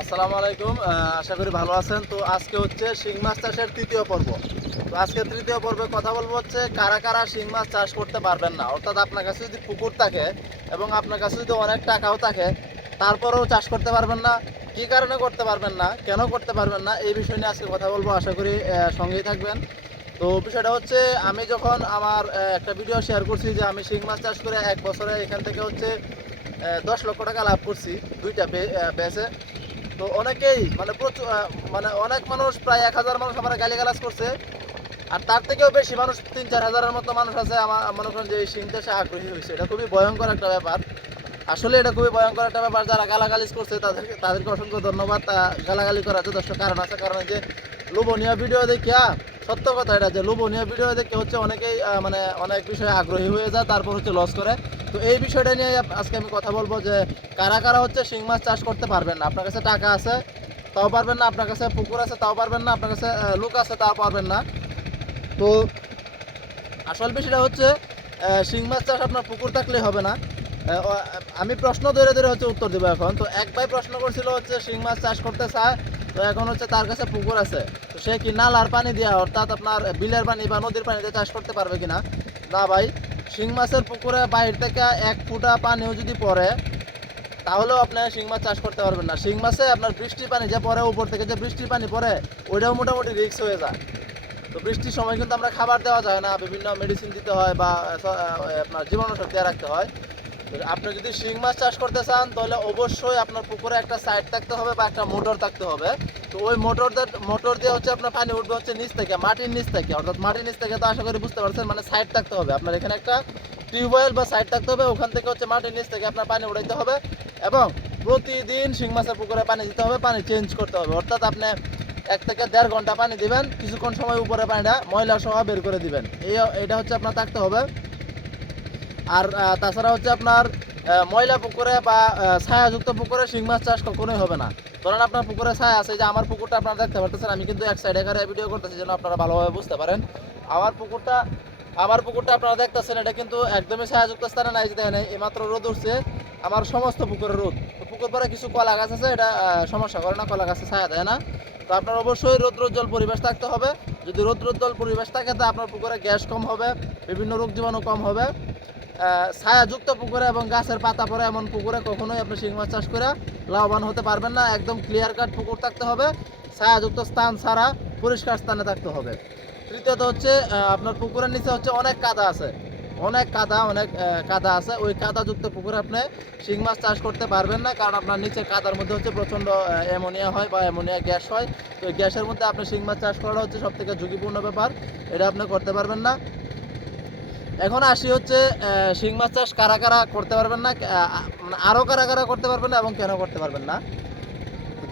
আসসালামু আলাইকুম। আশা করি ভালো আছেন। তো আজকে হচ্ছে শিং মাছ চাষের তৃতীয় পর্ব। তো আজকে তৃতীয় পর্বে কথা বলবো হচ্ছে কারা কারা শিং মাছ চাষ করতে পারবেন না, অর্থাৎ আপনার কাছে যদি পুকুর থাকে এবং আপনার কাছে যদি অনেক টাকাও থাকে, তারপরেও চাষ করতে পারবেন না। কী কারণে করতে পারবেন না, কেন করতে পারবেন না, এই বিষয় নিয়ে আজকে কথা বলবো। আশা করি সঙ্গেই থাকবেন। তো বিষয়টা হচ্ছে, আমি যখন আমার একটা ভিডিও শেয়ার করছি যে আমি শিং মাছ চাষ করে এক বছরে এখান থেকে হচ্ছে 10 লক্ষ টাকা লাভ করছি দুইটা বেচে। তো অনেকেই মানে প্রচুর মানে অনেক মানুষ, প্রায় 1000 মানুষ আমার গালিগালাজ করছে। আর তার থেকেও বেশি মানুষ, 3-4 হাজারের মতো মানুষ আছে আমার মনে করেন যে এই শিং চাষে আগ্রহী হয়েছে। এটা খুবই ভয়ঙ্কর একটা ব্যাপার। আসলে এটা খুবই ভয়ঙ্কর একটা ব্যাপার। যারা গালাগালিজ করছে তাদেরকে অসংখ্য ধন্যবাদ। গালাগালি করার যথেষ্ট কারণ আছে, কারণ এই যে লোভনীয় ভিডিও দেখিয়া, সত্য কথা এটা যে লোভনীয় ভিডিও দেখে হচ্ছে অনেকেই মানে অনেক বিষয়ে আগ্রহী হয়ে যায়, তারপর হচ্ছে লস করে। তো এই বিষয়টা নিয়ে আজকে আমি কথা বলবো যে কারা কারা হচ্ছে শিং মাছ চাষ করতে পারবেন না। আপনার কাছে টাকা আছে তাও পারবেন না, আপনার কাছে পুকুর আছে তাও পারবেন না, আপনার কাছে লোক আছে তাও পারবেন না। তো আসল বিষয়টা হচ্ছে শিং মাছ চাষ আপনার পুকুর থাকলেই হবে না। আমি প্রশ্ন ধরে ধরে হচ্ছে উত্তর দেবো এখন। তো এক ভাই প্রশ্ন করছিল হচ্ছে শিং মাছ চাষ করতে চায়, তো এখন হচ্ছে তার কাছে পুকুর আছে, তো সে কি নালার পানি দিয়া, অর্থাৎ আপনার বিলের পানি বা নদীর পানিতে চাষ করতে পারবে কিনা? না ভাই, শিং মাছের পুকুরে বাইরে থেকে 1 ফুটা পানিও যদি পড়ে, তাহলেও আপনি শিং মাছ চাষ করতে পারবেন না। শিং মাছে আপনার বৃষ্টির পানি যে পড়ে, উপর থেকে যে বৃষ্টির পানি পড়ে, ওইটাও মোটামুটি রিস্ক হয়ে যায়। তো বৃষ্টির সময় কিন্তু আমরা খাবার দেওয়া যায় না, বিভিন্ন মেডিসিন দিতে হয় বা আপনার জীবাণুসার দেওয়া রাখতে হয়। তো আপনি যদি শিং মাছ চাষ করতে চান, তাহলে অবশ্যই আপনার পুকুরে একটা সাইড থাকতে হবে বা একটা মোটর থাকতে হবে। তো ওই মোটর দিয়ে হচ্ছে আপনার পানি উঠবে হচ্ছে নিচ থেকে, মাটির নিচ থেকে, অর্থাৎ মাটির নিচ থেকে। তো আশা করি বুঝতে পারছেন, মানে সাইড থাকতে হবে আপনার এখানে একটা টিউবওয়েল বা সাইড থাকতে হবে, ওখান থেকে হচ্ছে মাটির নিচ থেকে আপনার পানি উঠাইতে হবে। এবং প্রতিদিন শিং মাছের পুকুরে পানি দিতে হবে, পানি চেঞ্জ করতে হবে। অর্থাৎ আপনি 1 থেকে 1.5 ঘন্টা পানি দিবেন, কিছুক্ষণ সময় উপরে পানিটা ময়লা সহ বের করে দিবেন। এটা হচ্ছে আপনার থাকতে হবে। আর তাছাড়া হচ্ছে আপনার ময়লা পুকুরে বা ছায়াযুক্ত পুকুরে শিং মাছ চাষ কখনোই হবে না। ধরেন আপনার পুকুরে ছায়া আছে, যে আমার পুকুরটা আপনারা দেখতে পারতেছেন, আমি কিন্তু এক সাইডে করে ভিডিও করতেছি যেন আপনারা ভালোভাবে বুঝতে পারেন। আমার পুকুরটা আমার পুকুরটা আপনারা দেখতেছেন, এটা কিন্তু একদমই ছায়াযুক্ত স্থানে নাই, যে দেখেন এইমাত্র রোদ উঠছে, আমার সমস্ত পুকুরে রোদ। তো পুকুর পরে কিছু কলা গাছ আছে, এটা সমস্যা করে না, কলা গাছে ছায়া দেয় না। তো আপনার অবশ্যই রৌদ্রোজ্জ্বল পরিবেশ থাকতে হবে। যদি রৌদ্রোজ্জ্বল পরিবেশ থাকে, তো আপনার পুকুরে গ্যাস কম হবে, বিভিন্ন রোগ জীবাণু কম হবে। ছায়াযুক্ত পুকুরে এবং গাছের পাতা পড়ে এমন পুকুরে কখনোই আপনি শিং মাছ চাষ করে লাভবান হতে পারবেন না। একদম ক্লিয়ার কাট পুকুর থাকতে হবে, ছায়াযুক্ত স্থান ছাড়া পরিষ্কার স্থানে থাকতে হবে। তৃতীয়ত হচ্ছে আপনার পুকুরের নিচে হচ্ছে অনেক কাদা আছে, অনেক কাদা আছে। ওই কাদাযুক্ত পুকুরে আপনি শিং মাছ চাষ করতে পারবেন না, কারণ আপনার নিচে কাদার মধ্যে হচ্ছে প্রচণ্ড অ্যামোনিয়া হয় বা অ্যামোনিয়া গ্যাস হয়। তো এই গ্যাসের মধ্যে আপনি শিং মাছ চাষ করা হচ্ছে সবথেকে ঝুঁকিপূর্ণ ব্যাপার, এটা আপনি করতে পারবেন না। এখন আসি হচ্ছে শিং মাছ চাষ কারা কারা করতে পারবেন না, আরও কারা কারা করতে পারবেন না এবং কেন করতে পারবেন না।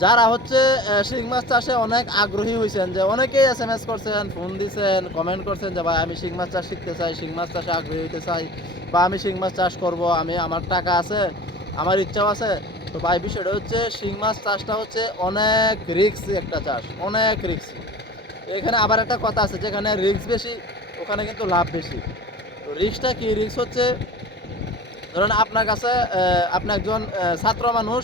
যারা হচ্ছে শিং মাছ চাষে অনেক আগ্রহী হয়েছেন, যে অনেকেই SMS করছেন, ফোন দিয়েছেন, কমেন্ট করছেন যে ভাই আমি শিং মাছ চাষ শিখতে চাই, শিং মাছ চাষে আগ্রহী হতে চাই, বা আমি শিং মাছ চাষ করব, আমার টাকা আছে, আমার ইচ্ছাও আছে। তো ভাই বিষয়টা হচ্ছে, শিং মাছ চাষটা হচ্ছে অনেক রিস্ক একটা চাষ, অনেক রিস্ক। এখানে আবার একটা কথা আছে, যেখানে রিস্ক বেশি ওখানে কিন্তু লাভ বেশি। তো রিস্কটা কি? রিস্ক হচ্ছে, ধরুন আপনার কাছে আপনি একজন ছাত্র মানুষ,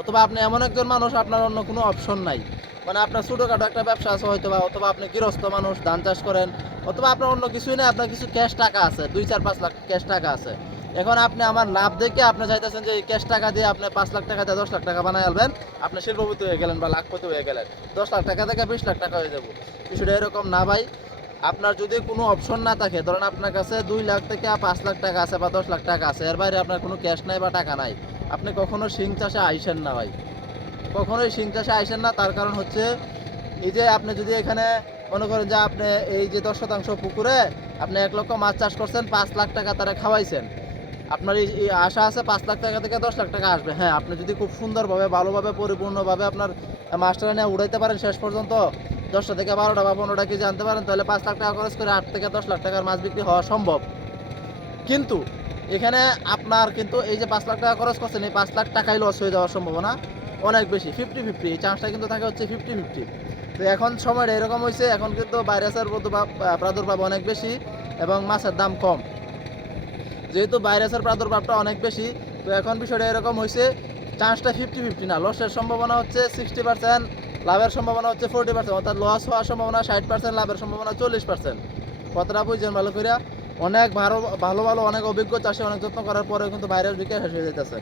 অথবা আপনি এমন একজন মানুষ আপনার অন্য কোনো অপশন নাই, মানে আপনার ছোটোখাটো একটা ব্যবসা আছে হয়তো, বা অথবা আপনি গৃহস্থ মানুষ, ধান চাষ করেন, অথবা আপনার অন্য কিছুই নেই, আপনার কিছু ক্যাশ টাকা আছে, 2-4-5 লাখ ক্যাশ টাকা আছে। এখন আপনি আমার লাভ দেখে আপনি চাইতেছেন যে এই ক্যাশ টাকা দিয়ে আপনি 5 লাখ টাকা দিয়ে 10 লাখ টাকা বানাই আনবেন, আপনি শিল্পপতি হয়ে গেলেন বা লাখপতি হয়ে গেলেন, 10 লাখ টাকা থেকে 20 লাখ টাকা হয়ে যাবো। বিষয়টা এরকম না ভাই। আপনার যদি কোনো অপশন না থাকে, ধরেন আপনার কাছে 2 লাখ থেকে 5 লাখ টাকা আছে বা 10 লাখ টাকা আছে, এর বাইরে আপনার কোনো ক্যাশ নাই বা টাকা নাই, আপনি কখনো শিং চাষে আইসেন না ভাই, কখনোই শিং চাষে আইসেন না। তার কারণ হচ্ছে, এই যে আপনি যদি এখানে মনে করেন যে আপনি এই যে 10 শতাংশ পুকুরে আপনি 1 লক্ষ মাছ চাষ করছেন, 5 লাখ টাকা তারা খাওয়াইছেন, আপনার এই আশা আছে 5 লাখ টাকা থেকে 10 লাখ টাকা আসবে। হ্যাঁ, আপনি যদি খুব সুন্দরভাবে, ভালোভাবে, পরিপূর্ণভাবে আপনার মাছটা নিয়ে উড়াইতে পারেন শেষ পর্যন্ত, 10টা থেকে 12টা বা 15টা কেজি আনতে পারেন, তাহলে 5 লাখ টাকা খরচ করে 8 থেকে 10 লাখ টাকার মাছ বিক্রি হওয়া সম্ভব। কিন্তু এখানে আপনার কিন্তু এই যে 5 লাখ টাকা খরচ করছেন, এই 5 লাখ টাকাই লস হয়ে যাওয়ার সম্ভাবনা অনেক বেশি, 50-50, এই চান্সটা কিন্তু থাকে হচ্ছে 50-50। তো এখন সময়টা এরকম হয়েছে, এখন কিন্তু ভাইরাসের প্রাদুর্ভাব অনেক বেশি এবং মাছের দাম কম। যেহেতু ভাইরাসের প্রাদুর্ভাবটা অনেক বেশি, তো এখন বিষয়টা এরকম হয়েছে, চান্সটা 50-50 না, লসের সম্ভাবনা হচ্ছে 60%, লাভের সম্ভাবনা হচ্ছে 40%, অর্থাৎ লস হওয়ার সম্ভাবনা 60%, লাভের সম্ভাবনা 40%। কথাটা বুঝছেন ভালো করে? অনেক ভালো ভালো ভালো অনেক অভিজ্ঞ চাষি অনেক যত্ন করার পরে কিন্তু ভাইরাস বিকে শেষ হয়ে যেতেছে।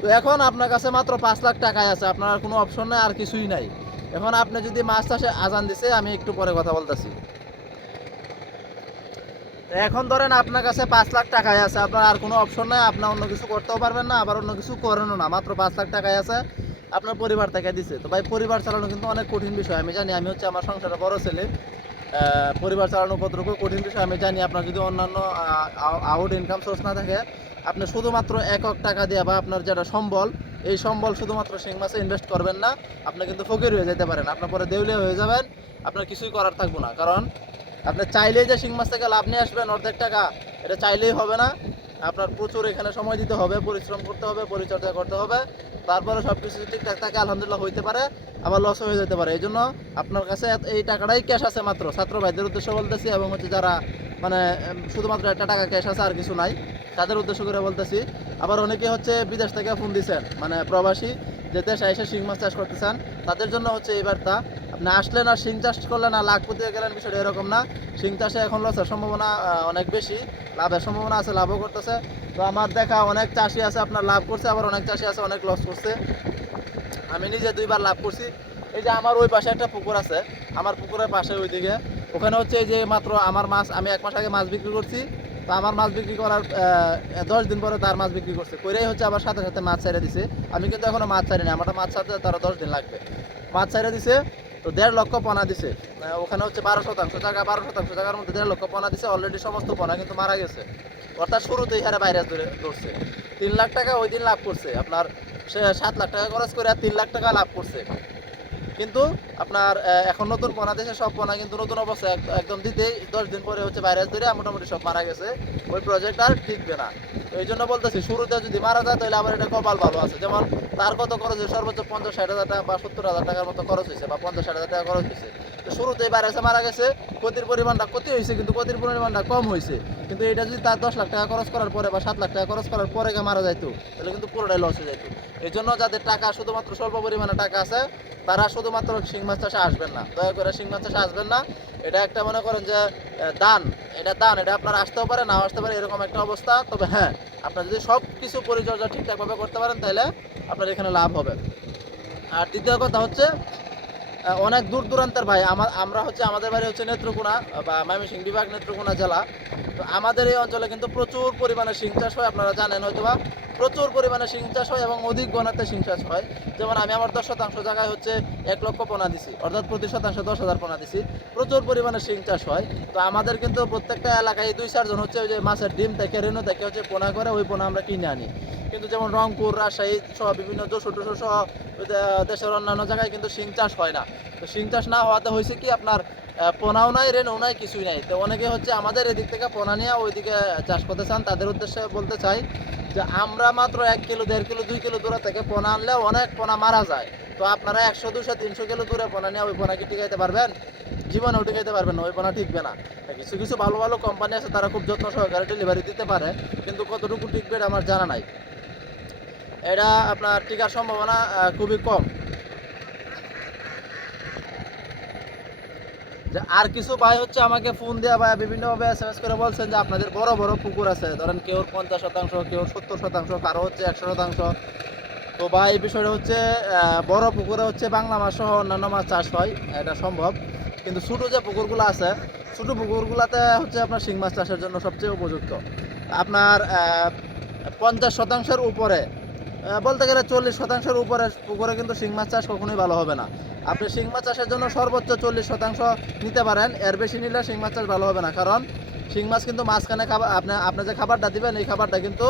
তো এখন আপনার কাছে মাত্র 5 লাখ টাকাই আছে, আপনার আর কোনো অপশন নাই, আর কিছুই নাই। এখন আপনি যদি মাছ চাষে আজান দিছে, আমি একটু পরে কথা বলতেছি। এখন ধরেন আপনার কাছে 5 লাখ টাকাই আছে, আপনার আর কোনো অপশন নাই, আপনি অন্য কিছু করতেও পারবেন না, আবার অন্য কিছু করেনও না, মাত্র 5 লাখ টাকাই আছে, আপনার পরিবার থেকে দিছে। তো ভাই পরিবার চালানো কিন্তু অনেক কঠিন বিষয়, আমি জানি, আমি হচ্ছে আমার সংসারে বড় ছেলে, পরিবার চালানো কতটুকু কঠিন বিষয় আমি জানি। আপনার যদি অন্যান্য আউট ইনকাম সোর্স না থাকে, আপনি শুধুমাত্র একক টাকা দিয়ে বা আপনার যেটা সম্বল, এই সম্বল শুধুমাত্র শিং মাছে ইনভেস্ট করবেন না, আপনি কিন্তু ফকির হয়ে যেতে পারেন, আপনার পরে দেউলিয়া হয়ে যাবেন, আপনার কিছুই করার থাকবো না। কারণ আপনি চাইলেই যে শিং মাছ থেকে লাভ নিয়ে আসবেন অর্ধেক টাকা, এটা চাইলেই হবে না। আপনার প্রচুর এখানে সময় দিতে হবে, পরিশ্রম করতে হবে, পরিচর্যা করতে হবে, তারপরে সব কিছু ঠিকঠাক থাকে আলহামদুলিল্লাহ হইতে পারে, আবার লস হয়ে যেতে পারে। এই জন্য আপনার কাছে এই টাকাটাই ক্যাশ আছে মাত্র, ছাত্র ভাইদের উদ্দেশ্যে বলতেছি, এবং হচ্ছে যারা মানে শুধুমাত্র একটা টাকা ক্যাশ আছে আর কিছু নাই, তাদের উদ্দেশ্য করে বলতেছি। আবার অনেকে হচ্ছে বিদেশ থেকে ফোন দিচ্ছেন, মানে প্রবাসী, যে দেশে এসে শিং মাছ চাষ করতে চান, তাদের জন্য হচ্ছে এই বার্তা। আপনি আসলেন আর শিং চাষ করলেন আর লাখপতি হয়ে গেলেন, বিষয়টা এরকম না। শিং চাষে এখন লসের সম্ভাবনা অনেক বেশি, লাভের সম্ভাবনা আছে, লাভও করতেছে। তো আমার দেখা অনেক চাষি আছে আপনার লাভ করছে, আবার অনেক চাষি আছে অনেক লস করছে। আমি নিজে 2বার লাভ করছি। এই যে আমার ওই পাশে একটা পুকুর আছে, আমার পুকুরের পাশে ওইদিকে, ওখানে হচ্ছে এই যে মাত্র আমার মাছ, আমি 1 মাস আগে মাছ বিক্রি করছি। তো আমার মাছ বিক্রি করার 10 দিন পরে তার মাছ বিক্রি করছে, কইরাই হচ্ছে আবার সাথে সাথে মাছ ছেড়ে দিছে। আমি কিন্তু এখনো মাছ ছাড়িনি, আমার মাছ ছাড়তে তারা 10 দিন লাগবে। মাছ ছেড়ে দিছে, তো 1.5 লক্ষ পোনা দিছে। ওখানে হচ্ছে 12% জায়গা, 12% জায়গার মধ্যে 1.5 লক্ষ পোনা দিছে। অলরেডি সমস্ত পোনা কিন্তু মারা গেছে, অর্থাৎ শুরুতেই হারে ভাইরাস ধরছে। 3 লাখ টাকা ওই দিন লাভ করছে, আপনার সে 7 লাখ টাকা খরচ করে 3 লাখ টাকা লাভ করছে। কিন্তু আপনার এখন নতুন পোনা দিয়েছে, সব পোনা কিন্তু নতুন অবস্থায় একদম দিতেই 10 দিন পরে হচ্ছে ভাইরাস ধরে মোটামুটি সব মারা গেছে। ওই প্রজেক্ট আর টিকবে না। তো এই জন্য বলতেছি, শুরুতে যদি মারা যায় তাহলে আবার এটা কপাল ভালো আছে। যেমন তার কত খরচ হয়েছে, সর্বোচ্চ 50-60 হাজার টাকা বা 70,000 টাকার মতো খরচ হয়েছে, বা 50-60 হাজার টাকা খরচ হয়েছে। তো শুরুতেই ভাইরাসে মারা গেছে, ক্ষতির পরিমাণটা ক্ষতি হয়েছে, কিন্তু ক্ষতির পরিমাণটা কম হয়েছে। কিন্তু এটা যদি তার 10 লাখ টাকা খরচ করার পরে বা 7 লাখ টাকা খরচ করার পরে মারা যাইতো, তাহলে কিন্তু পুরোটাই লস হয়ে যাইতো। এই জন্য যাদের টাকা শুধুমাত্র স্বল্প পরিমাণে টাকা আছে, তারা শুধুমাত্র শিং মাছ চাষে আসবেন না, দয়া করে শিং মাছ চাষে আসবেন না। এটা একটা মনে করেন যে দান, এটা দান, এটা আপনার আসতেও পারে নাও আসতে পারে, এরকম একটা অবস্থা। তবে হ্যাঁ, আপনার যদি সব কিছু পরিচর্যা ঠিকঠাকভাবে করতে পারেন, তাহলে আপনার এখানে লাভ হবে। আর দ্বিতীয় কথা হচ্ছে, অনেক দূর দূরান্তের ভাই, আমরা হচ্ছে আমাদের বাড়ি হচ্ছে নেত্রকোনা বা ময়মনসিংহ বিভাগ, নেত্রকোনা জেলা। তো আমাদের এই অঞ্চলে কিন্তু প্রচুর পরিমাণে শিং চাষ হয়, আপনারা জানেন হয়তোবা। প্রচুর পরিমাণে শিং চাষ হয় এবং অধিক ঘনত্বে শিং চাষ হয়। যেমন আমি আমার 10% জায়গায় হচ্ছে 1 লক্ষ পোনা দিছি, অর্থাৎ প্রতি শতাংশে 10,000 পোনা দিছি। প্রচুর পরিমাণে শিং চাষ হয়। তো আমাদের কিন্তু প্রত্যেকটা এলাকায় 2-4 জন হচ্ছে ওই যে মাছের ডিম থেকে, রেণু থেকে হচ্ছে পোনা করে, ওই পোনা আমরা কিনে আনি। কিন্তু যেমন রংপুর, রাজশাহী সহ বিভিন্ন যশোর সহ দেশের অন্যান্য জায়গায় কিন্তু শিং চাষ হয় না। তো শিং চাষ না হওয়াতে হয়েছে কি, আপনার পোনাও নাই, রেণু নাই, কিছুই নাই। তো অনেকে হচ্ছে আমাদের এদিক থেকে পোনা নিয়ে ওইদিকে চাষ করতে চান, তাদের উদ্দেশ্যে বলতে চাই যে আমরা মাত্র 1 কিলো, 1.5 কিলো, 2 কিলো দূরে থেকে পোনা আনলে অনেক পোনা মারা যায়। তো আপনারা 100, 200, 300 কিলো দূরে পোনা নিয়ে ওই পোনা কি টিকাইতে পারবেন? জীবনেও টিকাইতে পারবেন না, ওই পোনা টিকবে না। কিছু কিছু ভালো ভালো কোম্পানি আছে, তারা খুব যত্ন সহকারে ডেলিভারি দিতে পারে, কিন্তু কতটুকু টিকবে এটা আমার জানা নাই। এটা আপনার টিকার সম্ভাবনা খুবই কম। যে আর কিছু ভাই হচ্ছে আমাকে ফোন দেওয়া বা বিভিন্নভাবে SMS করে বলছেন যে আপনাদের বড় বড় পুকুর আছে, ধরেন কেউ 50%, কেউ 70%, কারো হচ্ছে 100%। তো ভাই এই বিষয়টা হচ্ছে, বড় পুকুরে হচ্ছে বাংলা মাছ সহ অন্যান্য মাছ চাষ হয়, এটা সম্ভব। কিন্তু ছোটো যে পুকুরগুলো আছে, ছোটো পুকুরগুলোতে হচ্ছে আপনার শিং মাছ চাষের জন্য সবচেয়ে উপযুক্ত। আপনার 50%-এর উপরে, বলতে গেলে 40%-এর উপরে পুকুরে কিন্তু শিং মাছ চাষ কখনোই ভালো হবে না। আপনি শিং মাছ চাষের জন্য সর্বোচ্চ 40% নিতে পারেন, এর বেশি নিলে শিং মাছ চাষ ভালো হবে না। কারণ শিং মাছ কিন্তু মাঝখানে খাবার, আপনি যে খাবারটা দিবেন, এই খাবারটা কিন্তু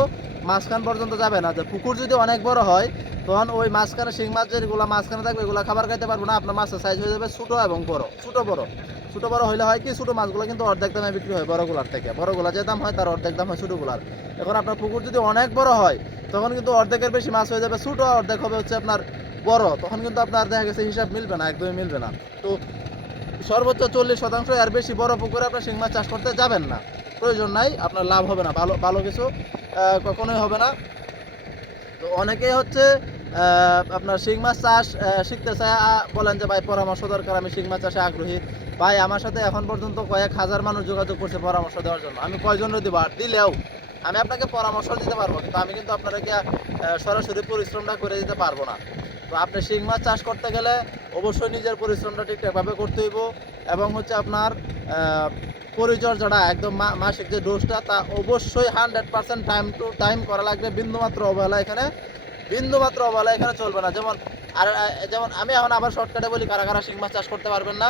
মাঝখান পর্যন্ত যাবে না। যে পুকুর যদি অনেক বড় হয়, তখন ওই মাঝখানে শিং মাছ যেগুলো মাঝখানে থাকবে, এগুলো খাবার খাইতে পারবো না, আপনার মাছের সাইজ হয়ে যাবে ছোটো এবং বড়। ছোটো বড় হইলে হয় কি, ছোটো মাছগুলো কিন্তু অর্ধেক দামে বিক্রি হয় বড়গুলার থেকে, বড়গুলা যে দাম হয় তার অর্ধেক দাম হয় ছোটোগুলার। এখন আপনার পুকুর যদি অনেক বড় হয়, তখন কিন্তু অর্ধেকের বেশি মাছ হয়ে যাবে ছোটো, অর্ধেক হবে হচ্ছে আপনার বড়, তখন কিন্তু আপনার দেখা গেছে হিসাব মিলবে না, একদমই মিলবে না। তো সর্বোচ্চ 40%, এর বেশি বড় পুকুরে আপনার শিং মাছ চাষ করতে যাবেন না, প্রয়োজন নাই, আপনার লাভ হবে না, ভালো ভালো কিছু কখনোই হবে না। তো অনেকেই হচ্ছে আপনার শিং মাছ চাষ শিখতে চায়, বলেন যে ভাই পরামর্শ দরকার, আমি শিং মাছ চাষে আগ্রহী। ভাই আমার সাথে এখন পর্যন্ত কয়েক হাজার মানুষ যোগাযোগ করছে পরামর্শ দেওয়ার জন্য। আমি কয়জনের দিব, আর দিলেও আমি আপনাকে পরামর্শ দিতে পারবো, কিন্তু আমি কিন্তু আপনাদেরকে সরাসরি পরিশ্রমটা করে দিতে পারবো না। তো আপনি শিং মাছ চাষ করতে গেলে অবশ্যই নিজের পরিশ্রমটা ঠিকঠাকভাবে করতে হইব, এবং হচ্ছে আপনার পরিচর্যাটা একদম মাসিক যে ডোজটা তা অবশ্যই 100% টাইম টু টাইম করা লাগবে। বিন্দুমাত্র অবহেলা এখানে চলবে না। যেমন আমি এখন আবার শর্টকাটে বলি, কারা কারা শিং মাছ চাষ করতে পারবেন না।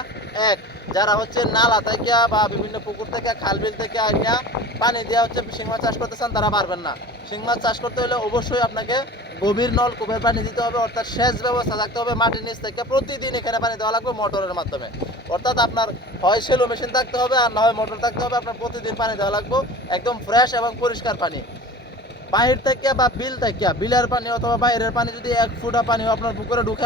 এক, যারা হচ্ছে নালা থেকে বা বিভিন্ন পুকুর থেকে খাল বিল থেকে আইনা পানি দিয়ে হচ্ছে শিং মাছ চাষ করতে চান, তারা পারবেন না। শিং মাছ চাষ করতে হলে অবশ্যই আপনাকে গভীর নলকূপের পানি দিতে হবে, অর্থাৎ সেচ ব্যবস্থা থাকতে হবে। মাটির নিচ থেকে প্রতিদিন এখানে পানি দেওয়া লাগবে মোটরের মাধ্যমে, অর্থাৎ আপনার হয় সেলো মেশিন থাকতে হবে আর না হয় মোটর থাকতে হবে। আপনার প্রতিদিন পানি দেওয়া লাগবে, একদম ফ্রেশ এবং পরিষ্কার পানি। বাহির থেকে বা বিলের পানি অথবা বাইরের পানি যদি 1 ফুটা পানি আপনার পুকুরে ঢুকে,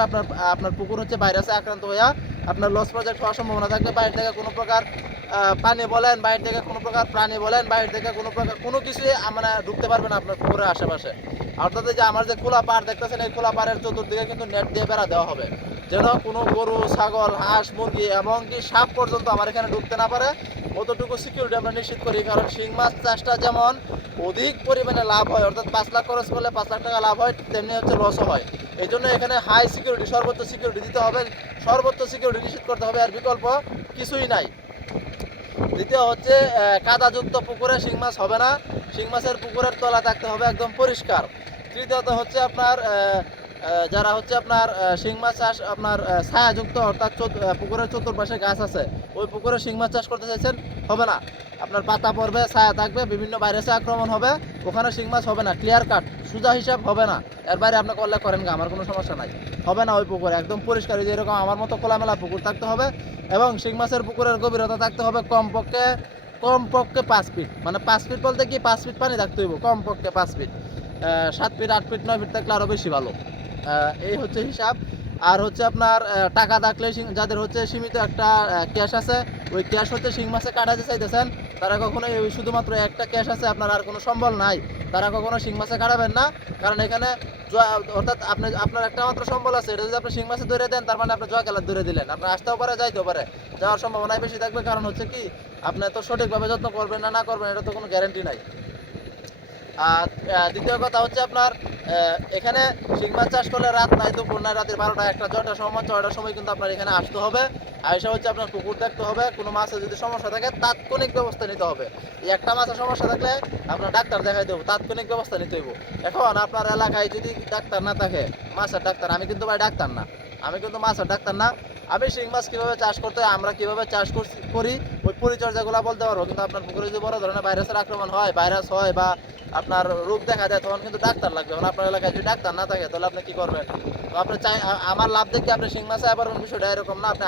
আপনার পুকুর হচ্ছে ভাইরাসে আক্রান্ত হইয়া আপনার লস প্রজেক্ট হওয়ার সম্ভাবনা থাকবে। বাইরে থেকে কোনো প্রকার পানি বলেন, বাইরে থেকে কোনো প্রকার প্রাণী বলেন, বাইরে থেকে কোনো প্রকার কোনো কিছুই মানে ঢুকতে পারবে না আপনার পুকুরের আশেপাশে। অর্থাৎ যে আমার যে খোলা পাড় দেখতেছেন, এই খোলা পাড়ের চতুর্দিকে কিন্তু নেট দিয়ে বেড়া দেওয়া হবে, যেন কোনো গরু, ছাগল, হাঁস, মুরগি এমনকি সাপ পর্যন্ত আমার এখানে ঢুকতে না পারে। অতটুকু সিকিউরিটি আমরা নিশ্চিত করি, কারণ শিং মাছ চাষটা যেমন অধিক পরিমাণে লাভ হয়, অর্থাৎ 5 লাখ খরচ করলে 5 লাখ টাকা লাভ হয়, তেমনি হচ্ছে লসও হয়। এই জন্য এখানে হাই সিকিউরিটি, সর্বোচ্চ সিকিউরিটি দিতে হবে, সর্বোচ্চ সিকিউরিটি নিশ্চিত করতে হবে, আর বিকল্প কিছুই নাই। দ্বিতীয় হচ্ছে কাদাযুক্ত পুকুরে শিং মাছ হবে না, শিং মাছের পুকুরের তলা থাকতে হবে একদম পরিষ্কার। তৃতীয়ত হচ্ছে আপনার যারা হচ্ছে আপনার শিং মাছ চাষ আপনার ছায়াযুক্ত, অর্থাৎ পুকুরের চতুর্পাশে গাছ আছে, ওই পুকুরে শিং মাছ চাষ করতে চাইছেন, হবে না। আপনার পাতা পড়বে, ছায়া থাকবে, বিভিন্ন ভাইরাসে আক্রমণ হবে, ওখানে শিং মাছ হবে না। ক্লিয়ার কাট সোজা হিসাব হবে না। এর বাইরে আপনি করলে করেন গা, আমার কোনো সমস্যা নাই, হবে না ওই পুকুরে। একদম পরিষ্কার, যেরকম আমার মতো খোলামেলা পুকুর থাকতে হবে, এবং শিং মাছের পুকুরের গভীরতা থাকতে হবে কমপক্ষে 5 ফিট। মানে 5 ফিট বলতে কি 5 ফিট পানি থাকতে হইব, কমপক্ষে 5 ফিট। 7 ফিট, 8 ফিট, 9 ফিট থাকলে আরও বেশি ভালো। এই হচ্ছে হিসাব। আর হচ্ছে আপনার টাকা থাকলে, যাদের হচ্ছে সীমিত একটা ক্যাশ আছে, ওই ক্যাশ হচ্ছে শিং মাছে কাটাতে চাইতেছেন, তারা কখনো শুধুমাত্র একটা ক্যাশ আছে, আপনার আর কোনো সম্বল নাই, তারা কখনো শিং মাছে কাটাবেন না। কারণ এখানে অর্থাৎ আপনার একটা মাত্র সম্বল আছে, এটা যদি আপনি শিং মাছে ধরে দেন, তার মানে আপনি জয় খেলার ধরে দিলেন। আপনার আসতেও পারে, যাইতেও পারে, যাওয়ার সম্ভাবনাই বেশি থাকবে। কারণ হচ্ছে কি, আপনি তো সঠিকভাবে যত্ন করবেন না করবেন, এটা তো কোনো গ্যারান্টি নাই। আর দ্বিতীয় কথা হচ্ছে আপনার এখানে শিং মাছ চাষ করলে রাত নাই, দুপুর নাই, রাতের 12টা, 1টা, 2টার সময়, 6টার সময় কিন্তু আপনার এখানে আসতে হবে। আইসা হচ্ছে আপনার পুকুর দেখতে হবে, কোনো মাছের যদি সমস্যা থাকে তাৎক্ষণিক ব্যবস্থা নিতে হবে। এই একটা মাছের সমস্যা থাকলে আপনার ডাক্তার দেখাই দেবো, তাৎক্ষণিক ব্যবস্থা নিতে হইব। এখন আপনার এলাকায় যদি ডাক্তার না থাকে, মাছের ডাক্তার, আমি কিন্তু ভাই ডাক্তার না, আমি কিন্তু মাছের ডাক্তার না, আমি শিং মাছ কীভাবে চাষ করতে হয়, আমরা কীভাবে চাষ করি ওই পরিচর্যাগুলো বলতে পারবো। কিন্তু আপনার পুকুরে যদি বড় ধরনের ভাইরাসের আক্রমণ হয়, ভাইরাস হয় বা আপনার রোগ দেখা যায়, তখন কিন্তু ডাক্তার লাগবে। এখন আপনার এলাকায় যদি ডাক্তার না থাকে, তাহলে আপনি কি করবেন? তো আপনি আমার লাভ দেখে আপনি শিং মাছে আবার বিষয়টা এরকম না, আপনি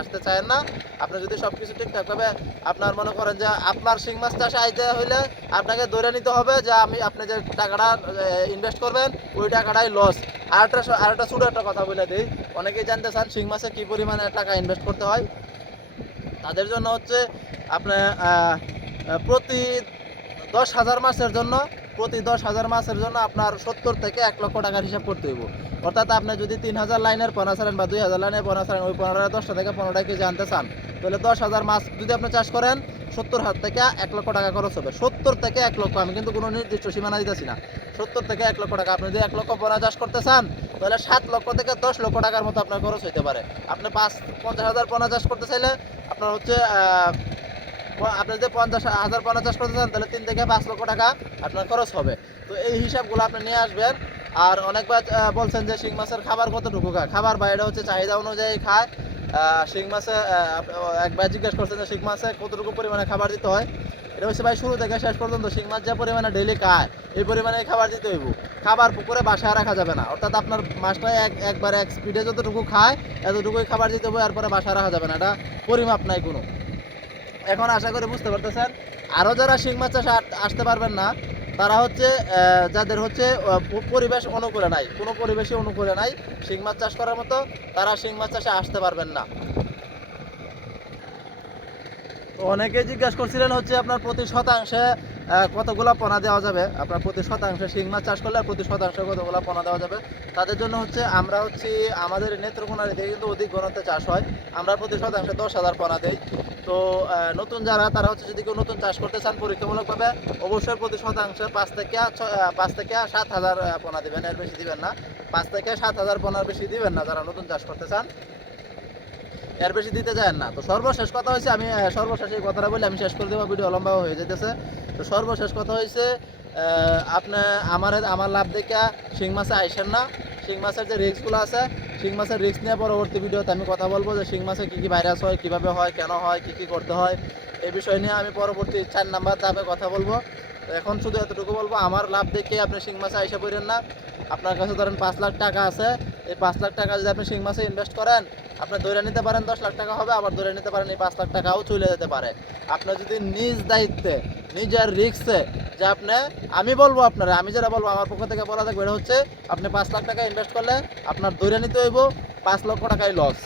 আসতে চান না। আপনি যদি সব কিছু ঠিকঠাকভাবে আপনার মনে করেন যে আপনার শিং মাছ চাষে আইতে হইলে আপনাকে ধরে নিতে হবে যে আপনি যে টাকাটা ইনভেস্ট করবেন, ওই টাকাটাই লস। আরেকটা ছোটো একটা কথা বলে দিই, অনেকেই জানতে চান শিং মাছে কী পরিমাণে টাকা ইনভেস্ট করতে হয়। তাদের জন্য হচ্ছে আপনার প্রতি 10,000 মাছের জন্য আপনার 70 থেকে 1 লক্ষ টাকার হিসাব করতে হইব। অর্থাৎ আপনি যদি 3000 লাইনের পোনা ছাড়েন বা 2000 লাইনের পোনা ছাড়েন, ওই পোনাটা 10টা থেকে 15টা কেজি আনতে চান, তাহলে 10,000 মাছ যদি আপনি চাষ করেন, 70,000 থেকে 1 লক্ষ টাকা খরচ হবে। 70 থেকে 1 লক্ষ, আমি কিন্তু কোনো নির্দিষ্ট সীমানা দিতেছি না, 70 থেকে 1 লক্ষ টাকা। আপনি যদি 1 লক্ষ পোনা চাষ করতে চান, তাহলে 7 লক্ষ থেকে 10 লক্ষ টাকার মতো আপনার খরচ হইতে পারে। আপনি 50,000 পোনা চাষ করতে চাইলে আপনার হচ্ছে আপনি যদি 50,000 পোনা চাষ করতে চান, তাহলে 3 থেকে 5 লক্ষ টাকা আপনার খরচ হবে। তো এই হিসাবগুলো আপনি নিয়ে আসবেন। আর অনেকবার বলছেন যে শিং মাছের খাবার কতটুকু খায়, খাবার বাইরে হচ্ছে চাহিদা অনুযায়ী খায়। শিং মাছে একবার জিজ্ঞেস করছেন যে শিং মাছে কতটুকু পরিমাণে খাবার দিতে হয়। এটা হচ্ছে ভাই শুরু থেকে শেষ পর্যন্ত শিং মাছ যে পরিমাণে ডেইলি খায়, এই পরিমাণে খাবার দিতে হইব। খাবার পুকুরে বাসায় রাখা যাবে না, অর্থাৎ আপনার মাছটা একবার এক স্পিডে যতটুকু খায় এতটুকুই খাবার দিতে হবে, এরপরে বাসায় রাখা যাবে না, এটা পরিমাপ নাই কোনো। এখন আশা করি বুঝতে পারতেছেন। আরও যারা শিং মাছ চাষে আসতে পারবেন না, তারা হচ্ছে যাদের হচ্ছে পরিবেশ অনুকূলে নাই, কোনো পরিবেশই অনুকূলে নাই শিং মাছ চাষ করার মতো, তারা শিং মাছ চাষে আসতে পারবেন না। অনেকে জিজ্ঞাসা করছিলেন হচ্ছে আপনার প্রতি শতাংশে কতগুলো পোনা দেওয়া যাবে, আপনার প্রতি শতাংশে শিং মাছ চাষ করলে প্রতি শতাংশে কতগুলো পোনা দেওয়া যাবে, তাদের জন্য হচ্ছে আমরা হচ্ছে আমাদের নেত্রকোনার দিকে কিন্তু অধিক ঘনত্বে চাষ হয়, আমরা প্রতি শতাংশে 10,000 পোনা দিই। তো নতুন যারা তারা হচ্ছে যদি কেউ নতুন চাষ করতে চান পরীক্ষামূলকভাবে অবশ্যই প্রতি শতাংশে 5 থেকে 7,000 পোনা দিবেন, এর বেশি দিবেন না। 5 থেকে 7,000 পোনার বেশি দিবেন না যারা নতুন চাষ করতে চান, এর বেশি দিতে যায় না। তো সর্বশেষ কথা হয়েছে, আমি সর্বশেষ এই কথাটা বলে আমি শেষ করে দেবো, ভিডিও লম্বা হয়ে যেতেছে। তো সর্বশেষ কথা হয়েছে, আপনি আমার লাভ দেখে শিং মাছে আইসেন না। শিং মাছের যে রিস্কগুলো আছে, শিং মাছের রিস্ক নিয়ে পরবর্তী ভিডিওতে আমি কথা বলবো যে শিং মাছে কী কী ভাইরাস হয়, কীভাবে হয়, কেন হয়, কী কী করতে হয়, এই বিষয় নিয়ে আমি পরবর্তী 4 নাম্বার ধাপে কথা বলবো। তো এখন শুধু এতটুকু বলবো, আমার লাভ দেখে আপনি শিং মাছে আইসা পড়েন না। আপনার কাছে ধরেন 5 লাখ টাকা আছে, এই 5 লাখ টাকা যদি আপনি শিং মাছে ইনভেস্ট করেন, আপনি ধরে নিতে পারেন 10 লাখ টাকা হবে, আবার ধরে নিতে পারেন এই 5 লাখ টাকাও চলে যেতে পারে। আপনার যদি নিজ দায়িত্বে নিজের রিস্কে যে আমি বলবো আপনারা, আমি যেটা বলবো আমার পক্ষ থেকে বলা থাকবে, এটা হচ্ছে আপনি 5 লাখ টাকা ইনভেস্ট করলে আপনার ধরে নিতে হইব 5 লক্ষ টাকাই লস।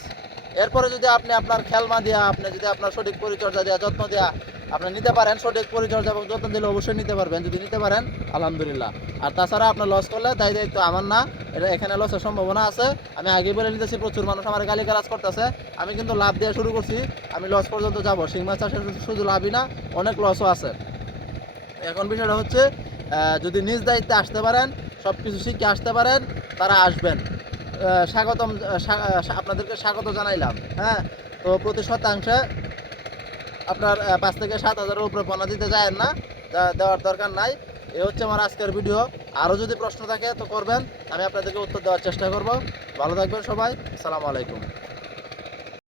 এরপরে যদি আপনি আপনার খেলমা দেওয়া, আপনি যদি আপনার সঠিক পরিচর্যা দেওয়া, যত্ন দেওয়া আপনি নিতে পারেন, সঠিক পরিচর্যা এবং যত্ন দিলে অবশ্যই নিতে পারবেন। যদি নিতে পারেন আলহামদুলিল্লাহ। আর তাছাড়া আপনার লস করলে দায়ী দায়িত্ব আমার না, এটা এখানে লসের সম্ভাবনা আছে। আমি আগে বলে নিতেছি, প্রচুর মানুষ আমার গালিগালাজ করতেছে, আমি কিন্তু লাভ দেওয়া শুরু করছি, আমি লস পর্যন্ত যাব। শিং মাছ চাষের শুধু লাভই না, অনেক লসও আছে। এখন বিষয়টা হচ্ছে যদি নিজ দায়িত্বে আসতে পারেন, সব কিছু শিখে আসতে পারেন, তারা আসবেন। স্বাগতম, আপনাদেরকে স্বাগত জানাইলাম। হ্যাঁ, তো প্রতি শতাংশে আপনার 5 থেকে 7,000-এর উপরে পোনা দিতে যায় না, দেওয়ার দরকার নাই। এ হচ্ছে আমার আজকের ভিডিও। আরও যদি প্রশ্ন থাকে তো করবেন, আমি আপনাদেরকে উত্তর দেওয়ার চেষ্টা করব। ভালো থাকবেন সবাই, আসসালামু আলাইকুম।